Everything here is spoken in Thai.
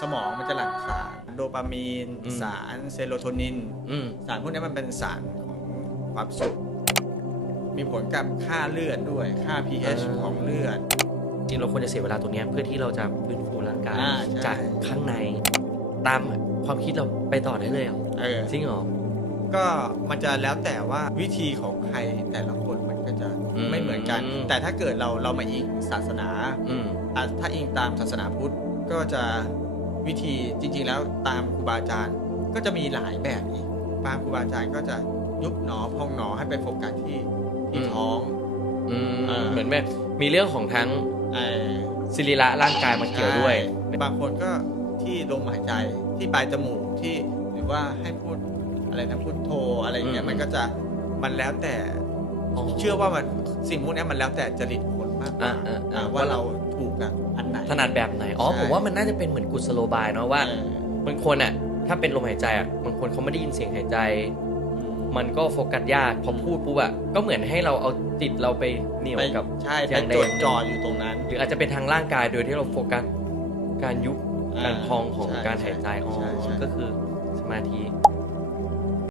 สมองมันจะหลั่งสารโดปามีน อืม สารเซโรโทนิน อืม สารพวกนี้มันเป็นสารของความสุข มีผลกับค่าเลือดด้วย ค่า pH ของเลือด จริงเราควรจะเสียเวลาตรงเนี้ยเพื่อที่เราจะฟื้นฟูร่างกายอ่าใช่ จากข้างใน ตามความคิดเราไปต่อได้เลยเหรอเออจริงเหรอ ก็มันจะแล้วแต่ว่าวิธีของใครแต่ละคนมันก็จะอืม ไม่เหมือนกัน แต่ถ้าเกิดเราเรามาอิงศาสนาอืม อะถ้าอิงตามศาสนาพุทธก็จะ วิธีจริง ๆ แล้วตามครูบาอาจารย์ก็จะมีหลายแบบอีกบางครูบาอาจารย์ก็จะยุบหนอพองหนอให้ไปโฟกัสที่ที่อืมท้องอืมอ่าเหมือนแบบมีเรื่องของทั้งไอ้ศิริระร่างกายมาเกี่ยวด้วยใช่บางคนก็ที่ลมหายใจที่ปลายจมูกที่หรือว่าให้พูดอะไรนะพูดโทอะไรอย่างเงี้ยอืมมันก็จะมันแล้วแต่เชื่อว่ามันสิ่งพวกเนี้ยมันแล้วแต่จริตคนมากกว่าอ่าอ่าอ่าอ่าว่าเราถูกกับอั นไหนถนัดแบบไหน อ๋อใช่ผมว่ามันน่าจะเป็นเหมือนกุศโลบายเนาะว่าเออบางคนอะ ถ้าเป็นลมหายใจอะบางคนเขาไม่ได้ยินเสียงหายใจ มันก็โฟกัสยากพอพูดปุ๊บอะก็เหมือนให้เราเอาจิตเราไปเหนี่ยวไปกับใช่อไปย่างใดจอดย่างหนึ่งจ่ออยู่ตรงนั้น หรืออาจจะเป็นทางร่างกายโดยที่เราโฟกัสการยุบการพองของใช่การหายใจอ๋อใช่ใช่ก็คือสมาธิใ